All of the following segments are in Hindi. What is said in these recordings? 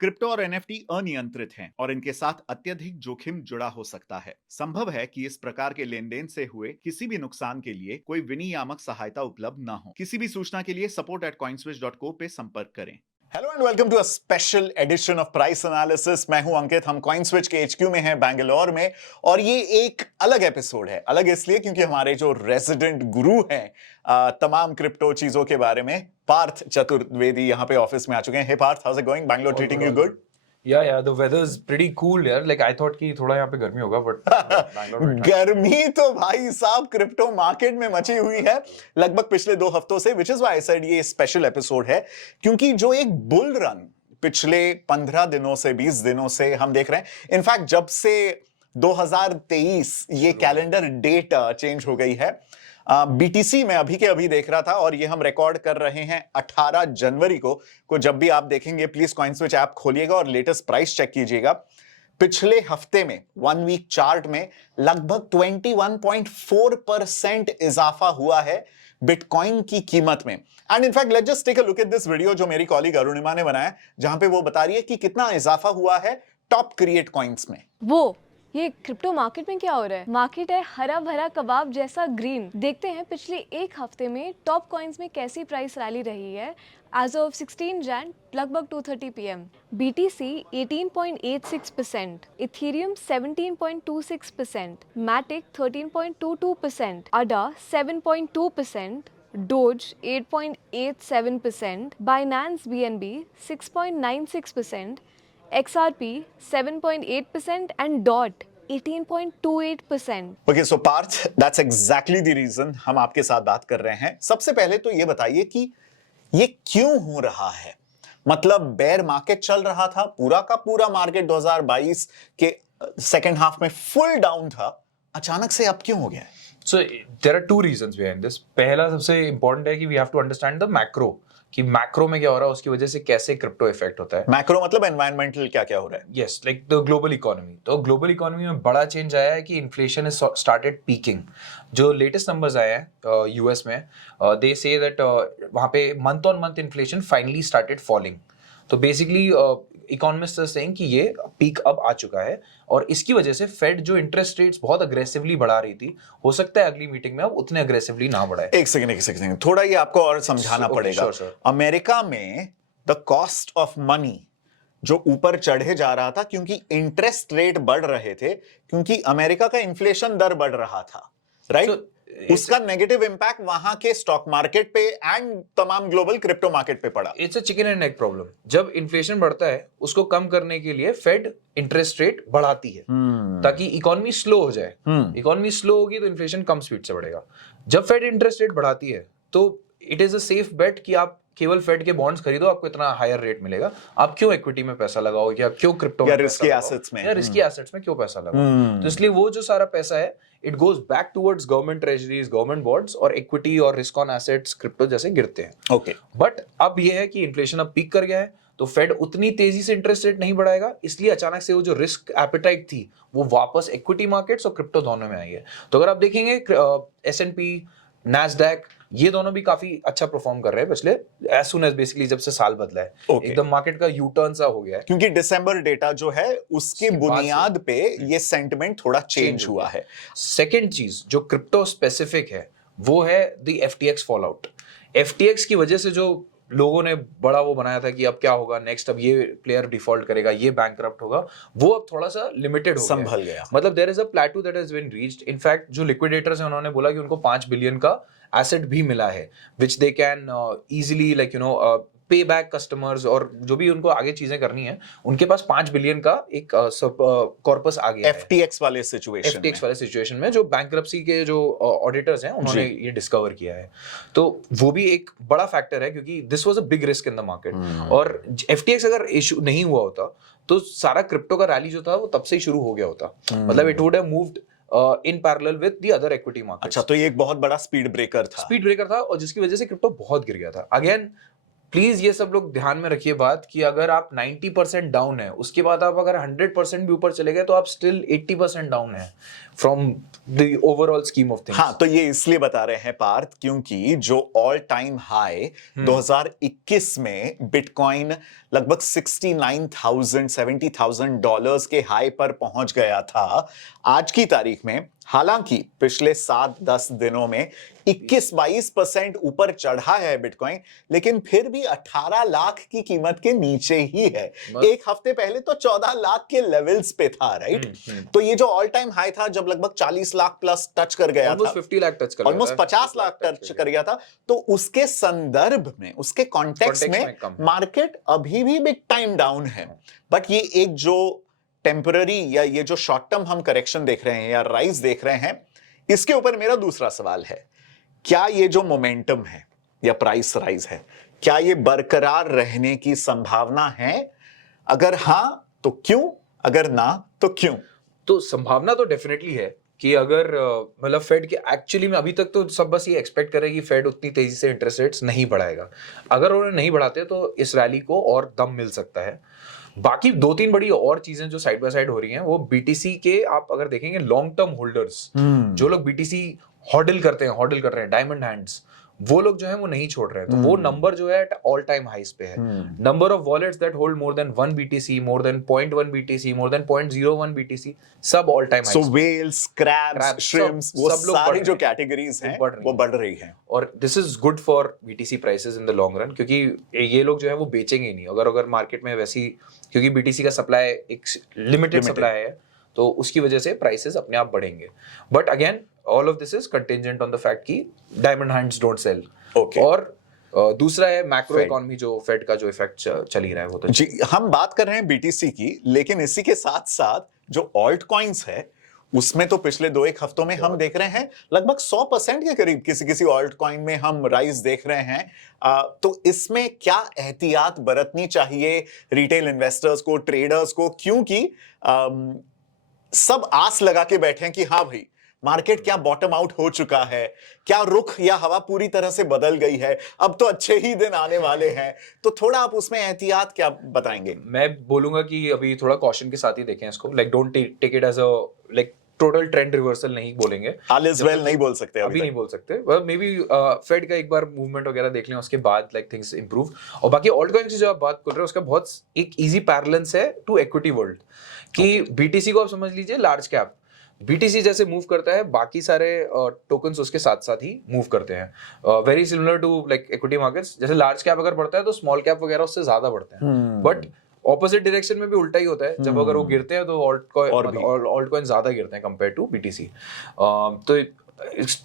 क्रिप्टो और एनएफटी अनियंत्रित हैं और इनके साथ अत्यधिक जोखिम जुड़ा हो सकता है। संभव है कि इस प्रकार के लेन देन से हुए किसी भी नुकसान के लिए कोई विनियामक सहायता उपलब्ध न हो। किसी भी सूचना के लिए support@coinswitch.co पे संपर्क करें। Hello and welcome to a special edition of price analysis. मैं हूं अंकित। हम कॉइनस्विच के एचक्यू में हैं बैंगलोर में, और ये एक अलग एपिसोड है। अलग इसलिए क्योंकि हमारे जो रेजिडेंट गुरु हैं तमाम क्रिप्टो चीजों के बारे में, पार्थ चतुर्वेदी यहाँ पे ऑफिस में आ चुके हैं। Hey Parth, how's it going? Bangalore treating you good? Yeah, the weather's pretty cool यार. Like I thought कि थोड़ा यहाँ पे गर्मी होगा, but Bangalore में ठंड. गर्मी तो भाई साहब क्रिप्टो मार्केट में मची हुई है लगभग पिछले 2 हफ्तों से, which is why I said ये स्पेशल एपिसोड है। क्योंकि जो एक बुल रन पिछले 15 दिनों से 20 दिनों से हम देख रहे हैं, इनफैक्ट जब से 2023 ये कैलेंडर डेट चेंज हो गई है, बीटीसी में अभी के अभी देख रहा था, और ये हम रिकॉर्ड कर रहे हैं 18 जनवरी को जब भी आप देखेंगे प्लीज कॉइनस्विच ऐप खोलिएगा और लेटेस्ट प्राइस चेक कीजिएगा। पिछले हफ्ते में 1 वीक चार्ट में लगभग 21.4% इजाफा हुआ है बिटकॉइन की कीमत में। And in fact let's just take a look at this video जो मेरी कॉलीग अरुणिमा ने बनाया, जहां पे वो बता रही है कि कितना इजाफा हुआ है टॉप क्रिएट कॉइन्स में। ये क्रिप्टो मार्केट में क्या हो रहा है? मार्केट है हरा भरा कबाब जैसा ग्रीन। देखते हैं पिछले एक हफ्ते में टॉप कॉइन्स में कैसी प्राइस रैली रही है। एज ऑफ 16 जैन लगभग 2:30 PM BTC 18.86%, Ethereum 17.26%, Matic 13.22%, ADA 7.2%, Doge 8.87%, Binance BNB 6.96%, XRP 7.8% and DOT 18.28%. Okay, so Parth, that's exactly the reason हम आपके साथ बात कर रहे हैं। सबसे पहले तो ये बताइए कि ये क्यों हो रहा है? मतलब बेयर मार्केट चल रहा था, पूरा का पूरा मार्केट 2022 के सेकेंड हाफ में फुल डाउन था, अचानक से अब क्यों हो गया है? So there are two reasons behind this. पहला सबसे important है कि we have to understand the macro. कि मैक्रो में क्या हो रहा है, उसकी वजह से कैसे क्रिप्टो इफेक्ट होता है। मैक्रो मतलब एनवायरमेंटल क्या क्या हो रहा है? Yes, like the global economy. तो ग्लोबल इकोनॉमी में बड़ा चेंज आया है कि इन्फ्लेशन इज स्टार्टेड पीकिंग। जो लेटेस्ट नंबर्स आए हैं यूएस में, दे से दैट वहाँ पे month on month inflation finally started falling. तो बेसिकली इकोनॉमिस्ट आर सेइंग कि ये पीक अब आ चुका है, और इसकी वजह से फेड जो इंटरेस्ट रेट्स बहुत अग्रेसिवली बढ़ा रही थी, हो सकता है अगली मीटिंग में अब उतने अग्रेसिवली ना बढ़ाए। एक सेकंड, थोड़ा ये आपको और समझाना पड़ेगा। अमेरिका में द कॉस्ट ऑफ मनी जो ऊपर चढ़े जा रहा था क्योंकि इंटरेस्ट रेट बढ़ रहे थे, क्योंकि अमेरिका का इन्फ्लेशन दर बढ़ रहा था, राइट? उसका नेगेटिव इंपैक्ट वहां के स्टॉक मार्केट पे एंड तमाम ग्लोबल क्रिप्टो मार्केट पे पड़ा। It's a chicken and egg problem. जब इन्फ्लेशन बढ़ता है, उसको कम करने के लिए फेड इंटरेस्ट रेट बढ़ाती है ताकि इकोनॉमी स्लो हो जाए। इकोनॉमी स्लो होगी तो इन्फ्लेशन कम स्पीड से बढ़ेगा। जब फेड इंटरेस्ट रेट बढ़ाती है तो it is a safe bet कि आप केवल फेड के बॉन्ड्स खरीदो, आपको इतना हायर रेट मिलेगा। आप क्यों इक्विटी में पैसा लगाओ, या क्यों क्रिप्टो में, रिस्की एसेट्स में, या रिस्की एसेट्स में क्यों पैसा लगाओ? तो इसलिए वो जो सारा पैसा है, it goes back towards government treasuries, government bonds, और इक्विटी और रिस्क ऑन एसेट्स क्रिप्टो जैसे गिरते हैं। ओके, बट अब ये है कि इन्फ्लेशन अब पीक कर गया है, तो फेड उतनी तेजी से इंटरेस्ट रेट नहीं बढ़ाएगा, इसलिए अचानक से वो जो रिस्क एपेटाइट थी वो वापस इक्विटी मार्केट्स और क्रिप्टो दोनों में आई है। तो अगर आप देखेंगे S&P, नैस्डैक, ये दोनों भी काफी अच्छा परफॉर्म कर रहे हैं पिछले एज सून एज बेसिकली जब से साल बदला है। एकदम मार्केट का यू टर्न सा हो गया है, क्योंकि दिसंबर डेटा जो है उसके बुनियाद पे ये सेंटिमेंट थोड़ा चेंज हुआ है। सेकंड चीज जो क्रिप्टो स्पेसिफिक है वो है द FTX फॉलआउट। FTX की वजह से जो लोगों ने बड़ा वो बनाया था कि अब क्या होगा नेक्स्ट, अब ये प्लेयर डिफॉल्ट करेगा, ये बैंकरप्ट होगा, वो अब थोड़ा सा लिमिटेड हो गया, संभल गया। मतलब there is a plateau that has been reached. In fact जो लिक्विडेटर्स हैं उन्होंने बोला कि उनको 5 बिलियन का एसेट भी मिला है, विच दे कैन इजीली लाइक पे बैक कस्टमर्स, और जो भी उनको आगे चीजें करनी है, उनके पास 5 बिलियन का एक कॉर्पस आ गया है। FTX वाले सिचुएशन में जो बैंक्रप्सी के जो ऑडिटर्स हैं उन्होंने ये डिस्कवर किया है, तो वो भी एक बड़ा फैक्टर है, क्योंकि this was a big risk in the market. और FTX अगर इशू नहीं हुआ होता तो सारा क्रिप्टो का रैली जो था वो तब से ही शुरू हो गया होता। मतलब it would have moved in parallel with the other equity markets. अच्छा, तो ये एक बहुत बड़ा स्पीड ब्रेकर था, और जिसकी वजह से क्रिप्टो बहुत गिर गया था। अगेन प्लीज ये सब लोग ध्यान में रखिए बात कि अगर आप 90% डाउन है, उसके बाद आप अगर 100% भी ऊपर चले गए तो आप स्टिल 80% डाउन है from the overall scheme of things. हाँ, तो ये इसलिए बता रहे हैं पार्थ क्योंकि जो ऑल टाइम हाई 2021 में बिटकॉइन लगभग 69,000 $70,000 डॉलर्स के हाई पर पहुंच गया था आज की तारीख में। हालांकि पिछले 7-10 दिनों में 21-22% ऊपर चढ़ा है बिटकॉइन, लेकिन फिर भी 18 लाख की कीमत के नीचे ही है। एक हफ्ते पहले तो 14 लाख के लेवल्स पे था, राइट? तो ये जो ऑल टाइम हाई था जब लगभग 40 लाख प्लस टच कर गया था, 50 लाख टच कर गया था, ऑलमोस्ट 50 लाख टच कर गया था, तो उसके संदर्भ में, उसके कॉन्टेक्स्ट में मार्केट अभी भी बिग टाइम डाउन है। बट ये एक जो टेम्पररी या ये जो शॉर्ट टर्म हम करेक्शन देख रहे हैं या राइज देख रहे हैं, इसके ऊपर मेरा दूसरा सवाल है, क्या ये जो मोमेंटम है या प्राइस राइज है, क्या ये बरकरार रहने की संभावना है? अगर हां तो क्यों, अगर ना तो क्यों? तो संभावना तो डेफिनेटली है कि अगर मतलब फेड के एक्चुअली में अभी तक तो सब बस ये एक्सपेक्ट कर रहे हैं कि फेड उतनी तेजी से इंटरेस्ट रेट्स नहीं बढ़ाएगा। अगर उन्होंने नहीं बढ़ाते तो इस रैली को और दम मिल सकता है। बाकी 2-3 बड़ी और चीजें जो साइड बाय साइड हो रही हैं, वो बीटीसी के आप अगर देखेंगे लॉन्ग टर्म होल्डर्स, जो लोग बीटीसी हॉडल कर रहे हैं, डायमंड हैंड्स, वो लोग जो है वो नहीं छोड़ रहे हैं। तो वो नंबर जो है ऑल टाइम हाइस पे है। Number of wallets that hold more than 1 BTC, more than 0.1 BTC, more than 0.01 BTC, सब ऑल टाइम हाइस। सो व्हेल्स, क्रैब्स, श्रिम्प्स, वो सारी जो कैटेगरीज हैं वो बढ़ रही हैं। और this is good for BTC prices in the long run, क्योंकि ये लोग जो है वो बेचेंगे ही नहीं अगर मार्केट में वैसी, क्योंकि बीटीसी का सप्लाई एक लिमिटेड सप्लाई है, तो उसकी वजह से प्राइसेस अपने आप बढ़ेंगे। But again all of this is contingent on the fact कि diamond hands don't sell. Okay. और दूसरा है मैक्रो इकोनॉमी, जो फेड का जो इफेक्ट चल ही रहा है वो तो जी, हम बात कर रहे हैं बीटीसी की, लेकिन इसी के साथ साथ जो ऑल्ट कॉइन्स है उसमें तो पिछले 2-1 हफ्तों में हम देख रहे हैं लगभग 100% के करीब किसी ऑल्ट कॉइन में हम राइज देख रहे हैं। तो इसमें क्या एहतियात बरतनी चाहिए रिटेल इन्वेस्टर्स को, ट्रेडर्स को, क्योंकि सब आस लगा के बैठे हैं कि हाँ भाई मार्केट क्या बॉटम आउट हो चुका है, क्या रुख या हवा पूरी तरह से बदल गई है, अब तो अच्छे ही दिन आने वाले हैं। तो थोड़ा आप उसमें एहतियात क्या बताएंगे? मैं बोलूंगा कि अभी थोड़ा कॉशन के साथ ही देखें इसको, like don't take it as a like total trend reversal नहीं बोलेंगे, ऑल इज वेल नहीं बोल सकते अभी नहीं बोल सकते। मे बी फेड का एक बार मूवमेंट वगैरह देख लें, उसके बाद लाइक थिंग्स इंप्रूव। और बाकी ऑल्ट कॉइन्स की जो आप बात कर रहे हो उसका बहुत एक इजी पैरेलल्स है टू इक्विटी वर्ल्ड, कि बीटीसी को आप समझ लीजिए लार्ज कैप, बीटीसी जैसे मूव करता है बाकी सारे टोकन्स उसके साथ साथ ही मूव करते हैं। Very similar to like equity markets, जैसे लार्ज कैप अगर बढ़ता है तो स्मॉल कैप वगैरह उससे ज्यादा बढ़ते हैं, बट ऑपोजिट डायरेक्शन में भी उल्टा ही होता है। जब अगर वो गिरते हैं तो ऑल्ट कॉइन ज्यादा गिरते हैं कंपेयर टू बीटीसी। तो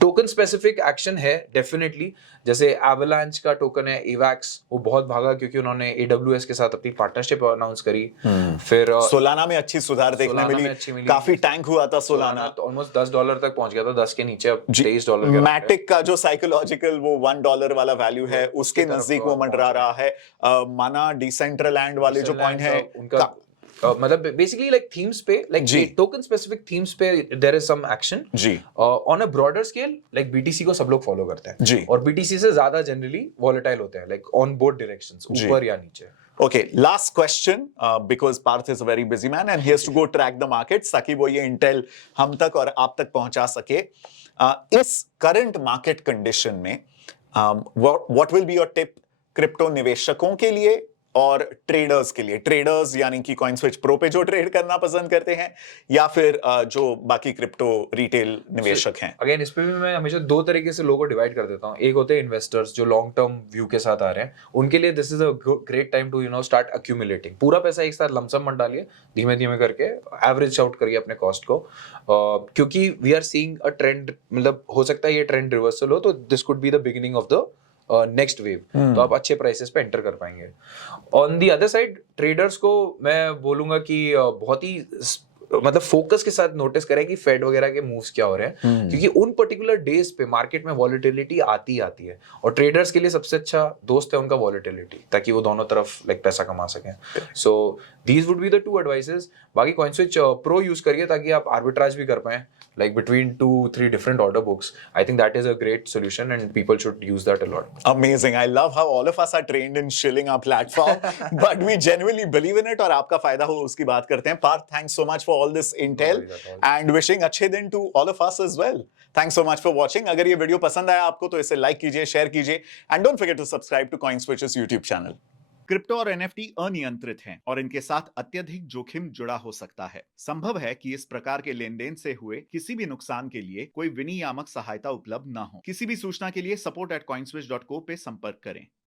टोकन स्पेसिफिक एक्शन है डेफिनेटली, जैसे एवलांच का टोकन है एवैक्स, वो बहुत भागा क्योंकि उन्होंने AWS के साथ अपनी पार्टनरशिप अनाउंस करी। फिर सोलाना में अच्छी सुधार देखने मिली, काफी टैंक हुआ था सोलाना, तो ऑलमोस्ट $10 तक पहुंच गया था, 10 के नीचे अब $23। मैटिक का जो साइकोलॉजिकल वो $1 वाला वैल्यू है उसके नजदीक वो मंडरा रहा है। माना डिसेंट्रलैंड वाले जो कॉइन है उनका मतलब बेसिकली लाइक थीम्स पे, लाइक टोकन स्पेसिफिक थीम्स पे देयर इज सम एक्शन जी। On a broader scale like BTC को सब लोग फॉलो करते हैं जी, और बीटीसी से ज्यादा जनरली वोलेटाइल होते हैं, लाइक ऑन बोथ डायरेक्शंस, ऊपर या नीचे। Okay, last question, because Parth is a very busy man and he has to go track the markets ताकि वो ये इंटेल हम तक और आप तक पहुंचा सके। इस करंट मार्केट कंडीशन में what will be your tip crypto निवेशकों के लिए और ट्रेडर्स के लिए? ट्रेडर्स यानी कि CoinSwitch Pro पे जो ट्रेड करना पसंद करते हैं, या फिर जो बाकी क्रिप्टो रिटेल निवेशक हैं? अगेन इस पे भी मैं हमेशा 2 तरीके से लोगों को डिवाइड कर देता हूँ। एक होते हैं इन्वेस्टर्स जो लॉन्ग टर्म व्यू के साथ आ रहे हैं, उनके लिए this is a great time to start accumulating. पूरा पैसा एक साथ लमसम मत डालिए, धीमे धीमे करके एवरेज आउट करिए अपने कॉस्ट को, क्योंकि we are seeing a trend, मतलब हो सकता है ये ट्रेंड रिवर्सल हो, तो this could be the beginning of the next wave, तो आप अच्छे प्राइसेस पे एंटर कर पाएंगे। On the other side traders को मैं बोलूंगा कि बहुत ही मतलब फोकस के साथ नोटिस करें कि फेड वगैरह के मूव्स क्या हो रहे हैं, क्योंकि उन पर्टिकुलर डेज पे मार्केट में वॉलेटिलिटी आती आती है, और ट्रेडर्स के लिए सबसे अच्छा दोस्त है उनका वॉलेटिलिटी, ताकि वो दोनों तरफ लाइक पैसा कमा सकें. So these would be the 2 advices. बाकी CoinSwitch प्रो यूज करिए ताकि आप आर्बिट्राज भी कर पाएं, like between 2-3 different order books. I think that is a great solution and people should use that a lot. Amazing. I love how all of us are trained in shilling our platform, but we genuinely believe in it और आपका फायदा हो उसकी बात करते हैं. Parth, thanks so much for all this intel worries at all. and wishing अच्छे दिन to all of us as well. Thanks so much for watching. अगर ये वीडियो पसंद आया आपको तो इसे लाइक कीजिए, शेयर कीजिए and don't forget to subscribe to CoinSwitch's YouTube channel. Crypto और एनएफटी अनियंत्रित हैं और इनके साथ अत्यधिक जोखिम जुड़ा हो सकता है. संभव है कि इस प्रकार के लेन देन से हुए किसी भी नुकसान के लिए कोई विनियामक सहायता उपलब्ध न हो. किसी भी सूचना के लिए support@coinswitch.co पे संपर्क करें.